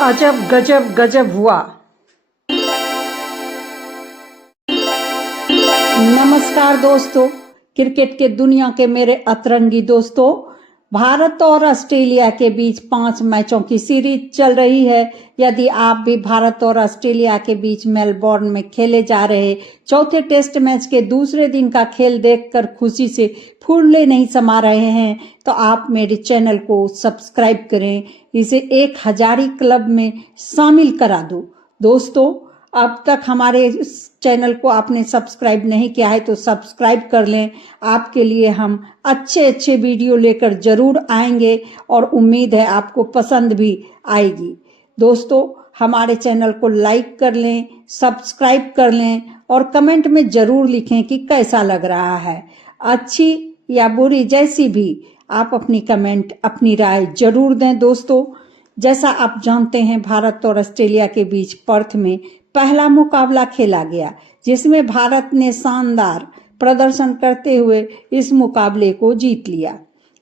अजब गजब गजब हुआ। नमस्कार दोस्तों, क्रिकेट के दुनिया के मेरे अतरंगी दोस्तों, भारत और ऑस्ट्रेलिया के बीच 5 मैचों की सीरीज चल रही है। यदि आप भी भारत और ऑस्ट्रेलिया के बीच मेलबोर्न में खेले जा रहे चौथे टेस्ट मैच के दूसरे दिन का खेल देखकर खुशी से फूले नहीं समा रहे हैं तो आप मेरे चैनल को सब्सक्राइब करें, इसे 1000 क्लब में शामिल करा दो। दोस्तों, अब तक हमारे इस चैनल को आपने सब्सक्राइब नहीं किया है तो सब्सक्राइब कर लें। आपके लिए हम अच्छे वीडियो लेकर जरूर आएंगे और उम्मीद है आपको पसंद भी आएगी। दोस्तों, हमारे चैनल को लाइक कर लें, सब्सक्राइब कर लें और कमेंट में जरूर लिखें कि कैसा लग रहा है। अच्छी या बुरी जैसी भी आप अपनी कमेंट, अपनी राय जरूर दें। दोस्तों, जैसा आप जानते हैं, भारत और ऑस्ट्रेलिया के बीच पर्थ में पहला मुकाबला खेला गया, जिसमें भारत ने शानदार प्रदर्शन करते हुए इस मुकाबले को जीत लिया।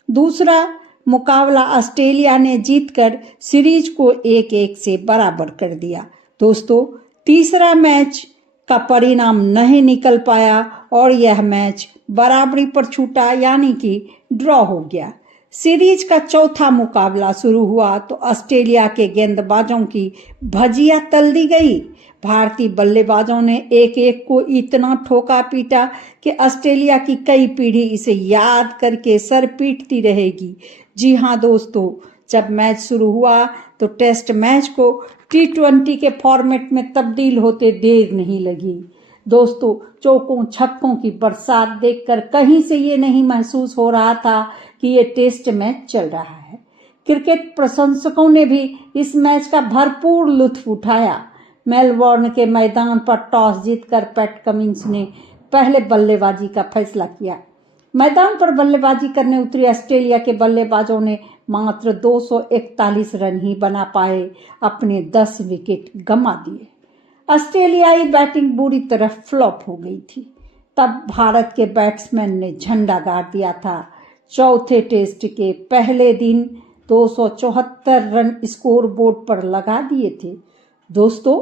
दूसरा मुकाबला ऑस्ट्रेलिया ने जीतकर सीरीज को 1-1 से बराबर कर दिया। दोस्तों, तीसरा मैच का परिणाम नहीं निकल पाया और यह मैच बराबरी पर छूटा, यानी कि ड्रॉ हो गया। सीरीज का चौथा मुकाबला शुरू हुआ तो ऑस्ट्रेलिया के गेंदबाजों की भजिया तल दी गई। भारतीय बल्लेबाजों ने 1-1 को इतना ठोका पीटा कि ऑस्ट्रेलिया की कई पीढ़ी इसे याद करके सर पीटती रहेगी। जी हाँ दोस्तों, जब मैच शुरू हुआ तो टेस्ट मैच को T20 के फॉर्मेट में तब्दील होते देर नहीं लगी। दोस्तों, चौकों छक्कों की बरसात देखकर कहीं से ये नहीं महसूस हो रहा था कि ये टेस्ट मैच चल रहा है। क्रिकेट प्रशंसकों ने भी इस मैच का भरपूर लुत्फ उठाया। मेलबोर्न के मैदान पर टॉस जीतकर पैट कमिंस ने पहले बल्लेबाजी का फैसला किया। मैदान पर बल्लेबाजी करने उतरी ऑस्ट्रेलिया के बल्लेबाजों ने मात्र 241 रन ही बना पाए, अपने 10 विकेट गंवा दिए। ऑस्ट्रेलियाई बैटिंग बुरी तरह फ्लॉप हो गई थी। तब भारत के बैट्समैन ने झंडा गाड़ दिया था। चौथे टेस्ट के पहले दिन 274 रन स्कोर बोर्ड पर लगा दिए थे। दोस्तों,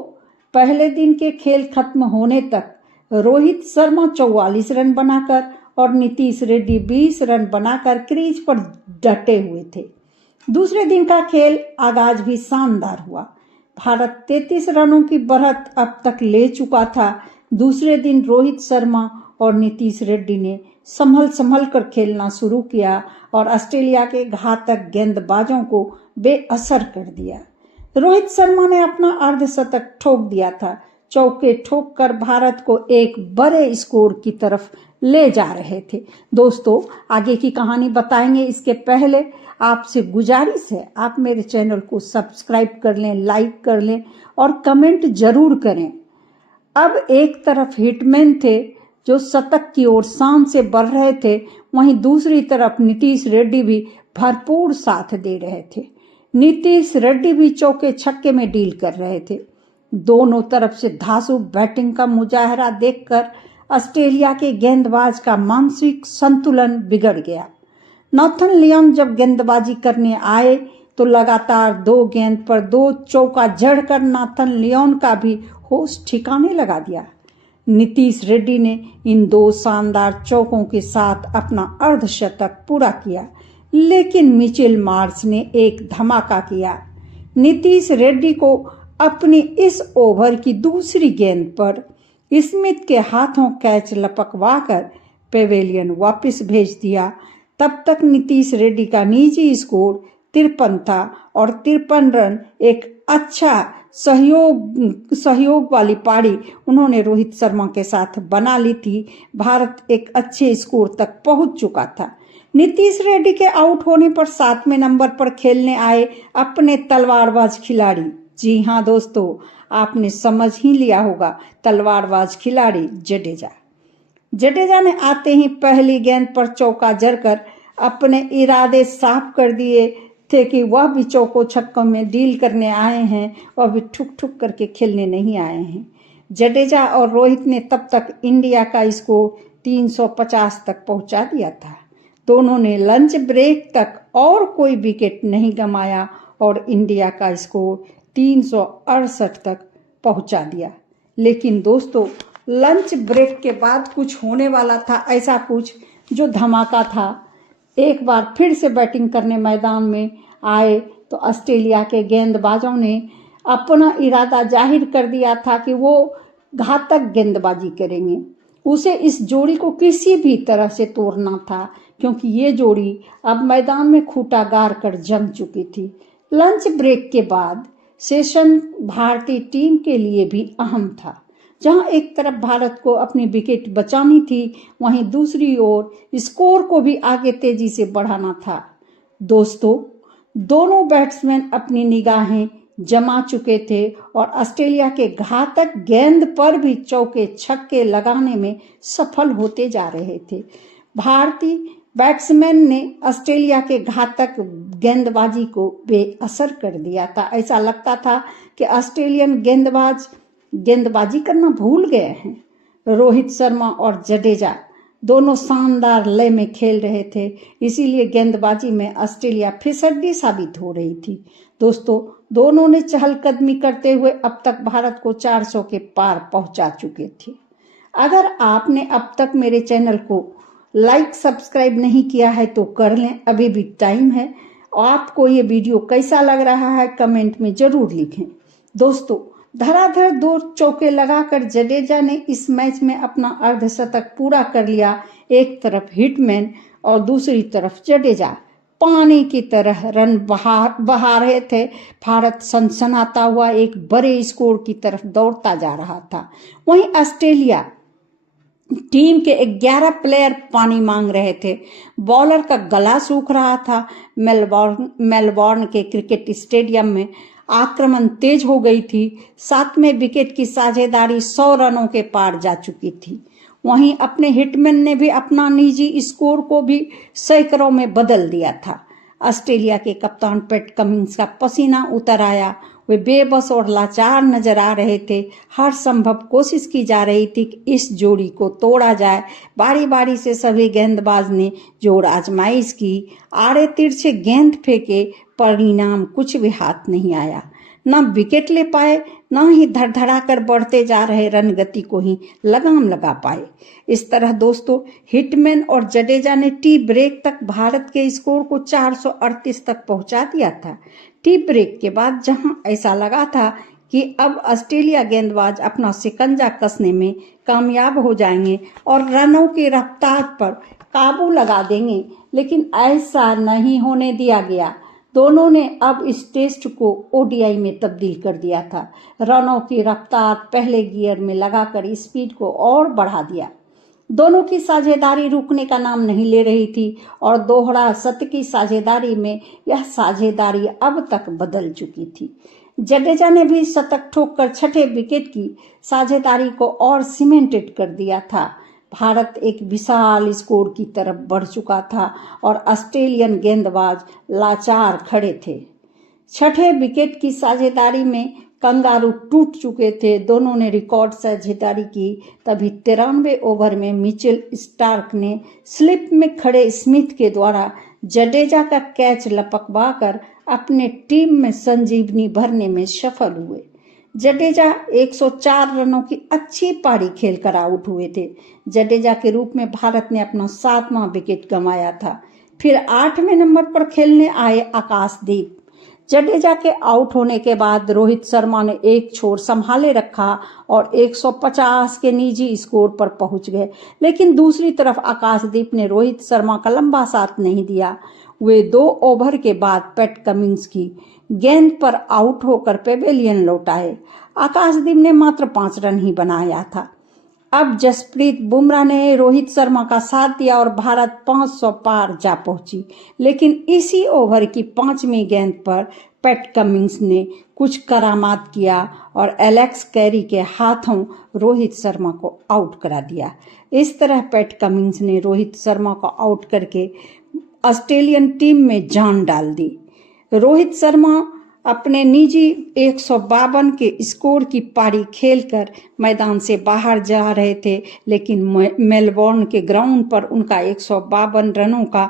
पहले दिन के खेल खत्म होने तक रोहित शर्मा 44 रन बनाकर और नीतीश रेड्डी 20 रन बनाकर क्रीज पर डटे हुए थे। दूसरे दिन का खेल आगाज भी शानदार हुआ। भारत 33 रनों की बढ़त अब तक ले चुका था। दूसरे दिन रोहित शर्मा और नीतीश रेड्डी ने संभल कर खेलना शुरू किया और ऑस्ट्रेलिया के घातक गेंदबाजों को बेअसर कर दिया। रोहित शर्मा ने अपना अर्धशतक ठोक दिया था। चौके ठोक कर भारत को एक बड़े स्कोर की तरफ ले जा रहे थे। दोस्तों, आगे की कहानी बताएंगे, इसके पहले आपसे गुजारिश है आप मेरे चैनल को सब्सक्राइब कर लें, लाइक कर लें और कमेंट जरूर करें। अब एक तरफ हिटमैन थे जो शतक की ओर शान से बढ़ रहे थे, वहीं दूसरी तरफ नीतीश रेड्डी भी भरपूर साथ दे रहे थे। नीतीश रेड्डी भी चौके छक्के में डील कर रहे थे। दोनों तरफ से धांसू बैटिंग का मुजाहरा देखकर ऑस्ट्रेलिया के गेंदबाज का मानसिक संतुलन बिगड़ गया। नाथन लियोन जब गेंदबाजी करने आए तो लगातार 2 गेंद पर 2 चौका जड़कर नाथन लियोन का भी होश ठिकाने लगा दिया। नीतीश रेड्डी ने इन 2 शानदार चौकों के साथ अपना अर्धशतक पूरा किया, लेकिन मिचेल मार्श ने एक धमाका किया। नीतीश रेड्डी को अपनी इस ओवर की दूसरी गेंद पर स्मिथ के हाथों कैच लपकवाकर पेवेलियन वापस भेज दिया। तब तक नीतीश रेड्डी का निजी स्कोर 53 था और 53 रन एक अच्छा सहयोग वाली पारी उन्होंने रोहित शर्मा के साथ बना ली थी। भारत एक अच्छे स्कोर तक पहुंच चुका था। नीतीश रेड्डी के आउट होने पर 7वें नंबर पर खेलने आए अपने तलवारबाज खिलाड़ी, जी हाँ दोस्तों, आपने समझ ही लिया होगा, तलवारबाज खिलाड़ी जडेजा ने आते ही पहली गेंद पर चौका जड़कर अपने इरादे साफ कर दिए थे कि वह भी चौकों छक्कों में डील करने आए हैं, वह भी ठुक करके खेलने नहीं आए हैं। जडेजा और रोहित ने तब तक इंडिया का स्कोर 350 तक पहुंचा दिया था। दोनों ने लंच ब्रेक तक और कोई विकेट नहीं गंवाया और इंडिया का स्कोर 368 तक पहुंचा दिया। लेकिन दोस्तों, लंच ब्रेक के बाद कुछ होने वाला था, ऐसा कुछ जो धमाका था। एक बार फिर से बैटिंग करने मैदान में आए तो ऑस्ट्रेलिया के गेंदबाजों ने अपना इरादा जाहिर कर दिया था कि वो घातक गेंदबाजी करेंगे। उसे इस जोड़ी को किसी भी तरह से तोड़ना था, क्योंकि ये जोड़ी अब मैदान में खूंटा गाड़ कर जम चुकी थी। लंच ब्रेक के बाद सेशन भारतीय टीम के लिए भी अहम था। जहां एक तरफ भारत को अपनी विकेट बचानी थी, वहीं दूसरी ओर स्कोर को भी आगे तेजी से बढ़ाना था। दोस्तों, दोनों बैट्समैन अपनी निगाहें जमा चुके थे और ऑस्ट्रेलिया के घातक गेंद पर भी चौके छक्के लगाने में सफल होते जा रहे थे। भारतीय बैट्समैन ने ऑस्ट्रेलिया के घातक गेंदबाजी को बेअसर कर दिया था। ऐसा लगता था कि ऑस्ट्रेलियन गेंदबाज गेंदबाजी करना भूल गए हैं। रोहित शर्मा और जडेजा दोनों शानदार लय में खेल रहे थे, इसीलिए गेंदबाजी में ऑस्ट्रेलिया फिसड्डी साबित हो रही थी। दोस्तों, दोनों ने चहलकदमी करते हुए अब तक भारत को 400 के पार पहुंचा चुके थे। अगर आपने अब तक मेरे चैनल को लाइक सब्सक्राइब नहीं किया है तो कर लें, अभी भी टाइम है। आपको ये वीडियो कैसा लग रहा है कमेंट में जरूर लिखें। दोस्तों, धड़ाधड़ 2 चौके लगाकर जडेजा ने इस मैच में अपना अर्धशतक पूरा कर लिया। एक तरफ हिटमैन और दूसरी तरफ जडेजा पानी की तरह रन बहा रहे थे। भारत सनसनाता हुआ एक बड़े स्कोर की तरफ दौड़ता जा रहा था। वहीं ऑस्ट्रेलिया टीम के 11 प्लेयर पानी मांग रहे थे। बॉलर का गला सूख रहा था। मेलबॉर्न के क्रिकेट स्टेडियम में आक्रमण तेज हो गई थी। 7वें विकेट की साझेदारी 100 रनों के पार जा चुकी थी। वहीं अपने हिटमैन ने भी अपना निजी स्कोर को भी सैकड़ों में बदल दिया था। ऑस्ट्रेलिया के कप्तान पैट कमिंस का पसीना उतर आया। वे बेबस और लाचार नजर आ रहे थे। हर संभव कोशिश की जा रही थी कि इस जोड़ी को तोड़ा जाए। बारी बारी से सभी गेंदबाज ने जोर आजमाइश की, आड़े तिरछे गेंद फेंके, परिणाम कुछ भी हाथ नहीं आया। न विकेट ले पाए, न ही धड़धड़ा कर बढ़ते जा रहे रन गति को ही लगाम लगा पाए। इस तरह दोस्तों, हिटमैन और जडेजा ने टी ब्रेक तक भारत के स्कोर को 438 तक पहुंचा दिया था। टी ब्रेक के बाद जहां ऐसा लगा था कि अब ऑस्ट्रेलिया गेंदबाज अपना शिकंजा कसने में कामयाब हो जाएंगे और रनों की रफ्तार पर काबू लगा देंगे, लेकिन ऐसा नहीं होने दिया गया। दोनों ने अब इस टेस्ट को ओडीआई में तब्दील कर दिया था। रनों की रफ्तार पहले गियर में लगाकर स्पीड को और बढ़ा दिया। दोनों की साझेदारी रुकने का नाम नहीं ले रही थी और दोहरा शतकी साझेदारी में यह साझेदारी अब तक बदल चुकी थी। जडेजा ने भी शतक ठोककर 6ठे विकेट की साझेदारी को और सीमेंटेड कर दिया था। भारत एक विशाल स्कोर की तरफ बढ़ चुका था और ऑस्ट्रेलियन गेंदबाज लाचार खड़े थे। 6ठे विकेट की साझेदारी में कंगारू टूट चुके थे। दोनों ने रिकॉर्ड साझेदारी की। तभी 93 ओवर में मिचेल स्टार्क ने स्लिप में खड़े स्मिथ के द्वारा जडेजा का कैच लपकवाकर अपने टीम में संजीवनी भरने में सफल हुए। जडेजा 104 रनों की अच्छी पारी खेलकर आउट हुए थे। जडेजा के रूप में भारत ने अपना 7वां विकेट गंवाया था। फिर 8वें नंबर पर खेलने आए आकाशदीप। जडेजा के आउट होने के बाद रोहित शर्मा ने एक छोर संभाले रखा और 150 के निजी स्कोर पर पहुंच गए, लेकिन दूसरी तरफ आकाशदीप ने रोहित शर्मा का लंबा साथ नहीं दिया। वे 2 ओवर के बाद पैट कमिंस की गेंद पर आउट होकर पेवेलियन लौट आए। आकाशदीप ने मात्र 5 रन ही बनाया था। अब जसप्रीत बुमराह ने रोहित शर्मा का साथ दिया और भारत 500 पार जा पहुंची, लेकिन इसी ओवर की 5वीं गेंद पर पैट कमिंस ने कुछ करामात किया और एलेक्स कैरी के हाथों रोहित शर्मा को आउट करा दिया। इस तरह पैट कमिंस ने रोहित शर्मा को आउट करके ऑस्ट्रेलियन टीम में जान डाल दी। रोहित शर्मा अपने निजी 152 के स्कोर की पारी खेलकर मैदान से बाहर जा रहे थे, लेकिन मेलबोर्न के ग्राउंड पर उनका 152 रनों का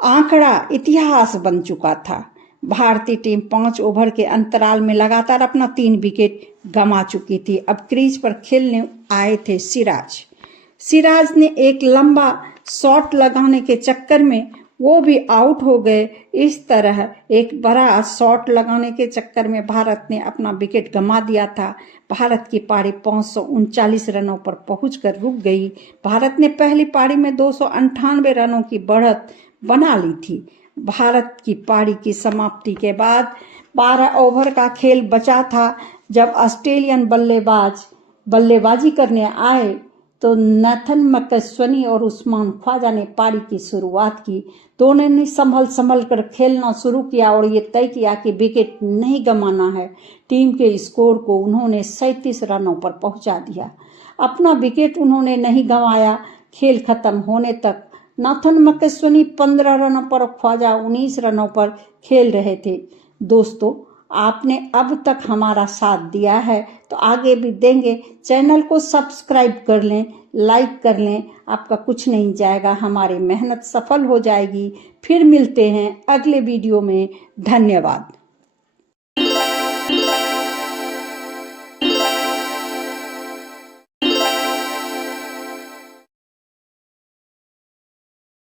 आंकड़ा इतिहास बन चुका था। भारतीय टीम 5 ओवर के अंतराल में लगातार अपना 3 विकेट गंवा चुकी थी। अब क्रीज पर खेलने आए थे सिराज ने एक लंबा शॉट लगाने के चक्कर में वो भी आउट हो गए। इस तरह एक बड़ा शॉट लगाने के चक्कर में भारत ने अपना विकेट गंवा दिया था। भारत की पारी 539 रनों पर पहुंचकर रुक गई। भारत ने पहली पारी में 298 रनों की बढ़त बना ली थी। भारत की पारी की समाप्ति के बाद 12 ओवर का खेल बचा था। जब ऑस्ट्रेलियन बल्लेबाजी करने आए तो नेथन मैकस्वनी और उस्मान ख्वाजा ने पारी की शुरुआत की। दोनों ने संभल कर खेलना शुरू किया और ये तय किया कि विकेट नहीं गंवाना है। टीम के स्कोर को उन्होंने 37 रनों पर पहुंचा दिया। अपना विकेट उन्होंने नहीं गंवाया। खेल खत्म होने तक नेथन मैकस्वनी 15 रनों पर और ख्वाजा 19 रनों पर खेल रहे थे। दोस्तों, आपने अब तक हमारा साथ दिया है तो आगे भी देंगे। चैनल को सब्सक्राइब कर लें, लाइक कर लें। आपका कुछ नहीं जाएगा, हमारी मेहनत सफल हो जाएगी। फिर मिलते हैं अगले वीडियो में। धन्यवाद।